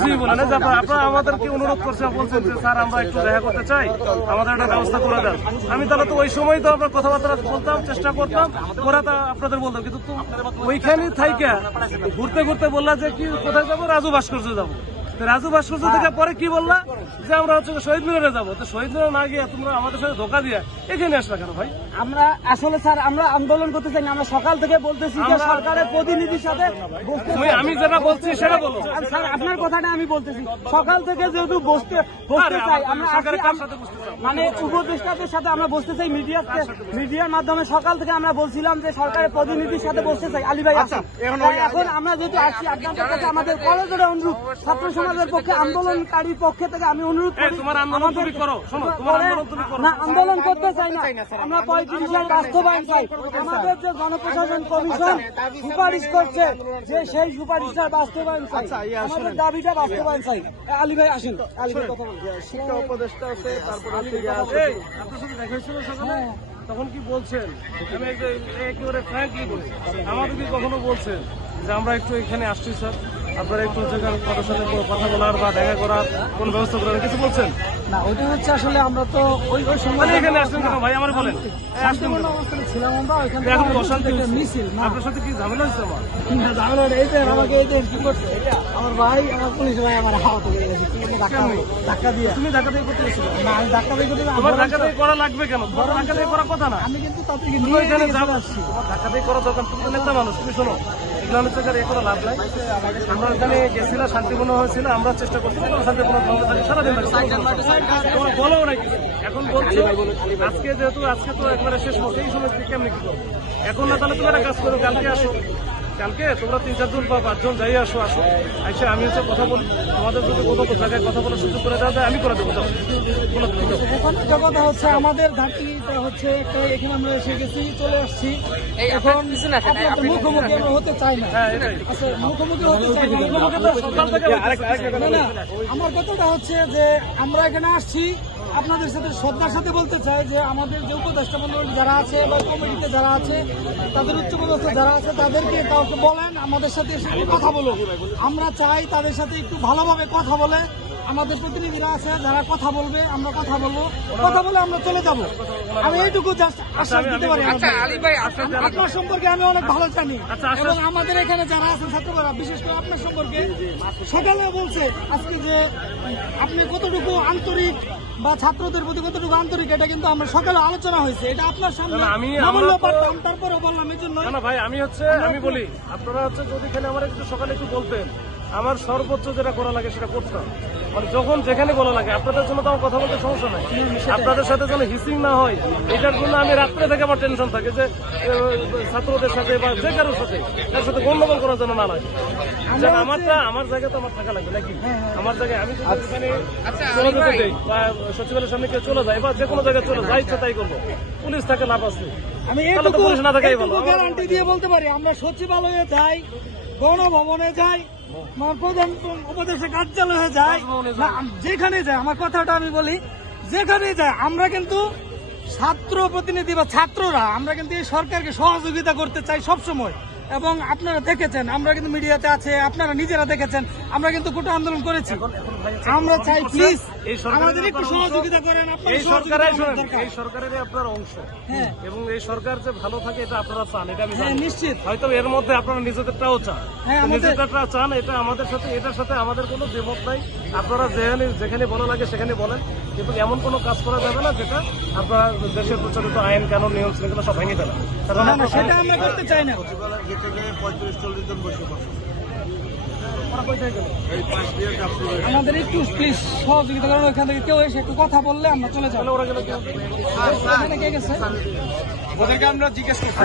কিছুই না। যে আপনারা আপনারা আমাদেরকে অনুরোধ করছে বলছেন যে স্যার আমরা একটু দেখা করতে চাই। আমাদের একটা ব্যবস্থা করে দেন। আমি তাহলে তো ওই সময় তো আপনার কথাবার্তা বলতাম চেষ্টা করতাম ওরা তো আপনাদের বলতাম। কিন্তু ওইখানে থাইকা ঘুরতে ঘুরতে বললা যে কি কোথায় যাব? রাজু ভাস্কর্য যাব। রাজু ভাস্কর্য থেকে পরে কি বললা? যে আমরা হচ্ছে শহীদ মিনারে যাব। তো শহীদ মিনারে না গিয়ে তোমরা আমাদের সাথে ধোকা দিয়ে এখানে আসলা কেন ভাই? আমরা আসলে স্যার আমরা আন্দোলন করতে চাই না আমরা সকাল থেকে বলতেছি যে সরকারের প্রতিনিধির সাথে। আমি যেটা বলছি সেটা বলো। স্যার আপনার কথাটা আমি বলতেছি। সকাল থেকে যেহেতু বসতে বসতে চাই আমরা সরকারের সাথে বসতে মানে উপদেষ্টাদের সাথে আমরা বসতে চাই মিডিয়াতে মিডিয়ার মাধ্যমে সকাল থেকে আমরা বলছিলাম যে সরকারের প্রতিনিধির সাথে বসতে চাই। আলী ভাই আসেন। এখন আমরা যেহেতু আসছি আপনাদের কাছে আমাদের কলেজের অনুরোধ ছাত্র সমাজের পক্ষে আন্দোলনকারী পক্ষে থেকে আমি অনুরোধ করি তোমার আন্দোলন তুমি করো শোনো তোমার আন্দোলন তুমি করো। না আন্দোলন করতে চাই না। আমরা পঁয়ত্রিশ বাস্তবায়ন চাই। আমাদের যে জনপ্রশাসন কমিশন সুপারিশ করছে যে সেই সুপারিশটা বাস্তবায়ন চাই। আমাদের দাবিটা বাস্তবায়ন চাই। আলী ভাই আসেন। আলী ভাই কথা বলুন শিক্ষা উপদেষ্টা আছে তারপরে আপনার সাথে দেখা হয়েছিল সকালে? তখন কি বলছেন? আমি একেবারে ফ্র্যাঙ্কলি বলি। আমাদের কি কখনো বলছেন যে আমরা একটু এখানে আসছি স্যার? আপনারা একটু কারও কারোর সাথে কথা বলার বা দেখা করার কোন ব্যবস্থা করার কিছু বলছেন? না ওইটা হচ্ছে আসলে আমরা তো ওই ওই সময় মানে এখানে আসছেন কেন ভাই? আমার বলেন। কেন? অবস্থানে ছিলাম আমরা ওইখান এখন অশান্তি মিছিল আপনার সাথে কি ঝামেলা হচ্ছে আমার? না, ঝামেলা এই যে আমাকে এই যে কি করছে? এটা আমার ভাই আমার পুলিশ ভাই আমার হাওয়া থেকে গেছে। ধাক্কা ধাক্কা দিয়ে। তুমি ঢাকা থেকে করতে গেছিল না আমি ধাক্কা দিয়ে করতে তোমার ঢাকা থেকে করা লাগবে কেন? তোমার ঢাকা থেকে করার কথা না। আমি কিন্তু তাদেরকে নিয়ে গিয়ে যাব ঢাকা থেকে করা দরকার। তুমি তো নেতা মানুষ তুমি শোনো। এগুলো হচ্ছে এ কোনো লাভ নাই। আমরা ওখানে গেছিলাম, শান্তিপূর্ণ হয়েছিল, আমরা চেষ্টা করছি কোনো শান্তিপূর্ণ বন্ধ থাকে সারাদিন। তোমরা বলো না কিছু। এখন বলছো, আজকে যেহেতু, আজকে তো একবারে শেষ মতো এই সময় কেমনি কি এখন না তাহলে তুমি একটা কাজ করো কালকে আসো কালকে তোমরা তিন চারজন বা পাঁচজন যাই আসো আসো। আইসা আমি হচ্ছে কথা বলি তোমাদের যদি কোনো জায়গায় কথা বলার সুযোগ করে দেওয়া যায় আমি করে দেবো। এখন একটা কথা হচ্ছে আমাদের ঘাটিটা হচ্ছে একটা এখানে আমরা এসে গেছি চলে আসছি। এখন মুখোমুখি আমরা হতে চাই না। হ্যাঁ আচ্ছা, মুখোমুখি হতে চাই না তোমাকে তো সকাল থেকে না, না, আমার কথাটা হচ্ছে যে আমরা এখানে আসছি আপনাদের সাথে শ্রদ্ধার সাথে বলতে চাই যে আমাদের যে উপদেষ্টা মন্ডল যারা আছে বা কমিটিতে যারা আছে, তাদের উচ্চপদস্থ যারা আছে, তাদেরকে কাউকে বলেন, আমাদের সাথে এসে কথা বলুন আমরা চাই তাদের সাথে একটু ভালোভাবে কথা বলে আমাদের প্রতিনিধিরা আছে যারা কথা বলবে আমরা কথা বলব। কথা বলে আমরা চলে যাব। আমি এইটুকু জাস্ট আশ্বাস দিতে পারি আপনার সম্পর্কে আমি অনেক ভালো জানি। আচ্ছা, এবং আমাদের এখানে যারা আছেন ছাত্ররা বিশেষ করে আপনার সম্পর্কে সকালে বলছে আজকে যে আপনি কতটুকু আন্তরিক বা ছাত্রদের প্রতি কতটুকু আন্তরিক এটা কিন্তু আমরা সকালে আলোচনা হয়েছে। এটা আপনার সামনে আমি- পারতাম তারপরে বললাম এই জন্য না ভাই আমি হচ্ছে আমি বলি আপনারা হচ্ছে যদি এখানে আমার একটু সকালে একটু বলতেন। আমার সর্বোচ্চ যেটা করা লাগে সেটা করতাম মানে যখন যেখানে বলা লাগে আপনাদের জন্য তো আমার কথা বলতে সমস্যা নাই। আপনাদের সাথে যেন হিসিং না হয় এটার জন্য আমি রাত্রে থেকে আমার টেনশন থাকে যে ছাত্রদের সাথে বা যে কারোর সাথে তার সাথে গন্ডগোল করার জন্য না লাগে। যেন আমারটা আমার জায়গায় তো আমার থাকা লাগবে নাকি? আমার জায়গায় আমি যদি চলে যেতে দেই বা সচিবালয়ের সামনে কেউ চলে যায় বা যে কোনো জায়গায় চলে যাই ইচ্ছা তাই করব। পুলিশ থাকে লাভ আছে। আমি পুলিশ না থাকাই ভালো। গ্যারান্টি দিয়ে বলতে পারি আমরা সচিবালয়ে যাই গণভবনে যাই প্রধান উপদেশে কার্যালয়ে যাই। যেখানে যাই, আমার কথাটা আমি বলি, যেখানে যাই, আমরা কিন্তু ছাত্র প্রতিনিধি বা ছাত্ররা, আমরা কিন্তু এই সরকারকে সহযোগিতা করতে চাই সব সময় এবং আপনারা দেখেছেন, আমরা কিন্তু মিডিয়াতে আছে, আপনারা নিজেরা দেখেছেন, আমরা কিন্তু কোটা আন্দোলন করেছি। আমরা চাই প্লিজ এই সরকারের আমাদের একটু সহযোগিতা করেন এই সরকারের। এই সরকারের আপনার অংশ হ্যাঁ। এবং এই সরকার যে ভালো থাকে এটা আপনারা চান এটা আমি হ্যাঁ নিশ্চিত। হয়তো এর মধ্যে আপনারা নিজেদেরটাও চান। হ্যাঁ, নিজেদেরটা চান এটা আমাদের সাথে এটার সাথে আমাদের কোনো দ্বিমত নাই। আপনারা যেখানে যেখানে বলা লাগে সেখানে বলেন। কিন্তু এমন কোনো কাজ করা যাবে না যেটা আপনারা দেশের প্রচলিত আইন কানুন নিয়ম শৃঙ্খলা সব ভেঙে ফেলেন কারণ না, না, আপনারা- সেটা আমরা করতে চাই না। পঁয়ত্রিশ চল্লিশ জন বসে। আমাদের একটু প্লিজ সহযোগিতা করেন ওইখান থেকে কেউ এসে একটু কথা বললে আমরা চলে যাব। গেল কি? ওখানে কে গেছে? ওদেরকে আমরা জিজ্ঞেস করছি।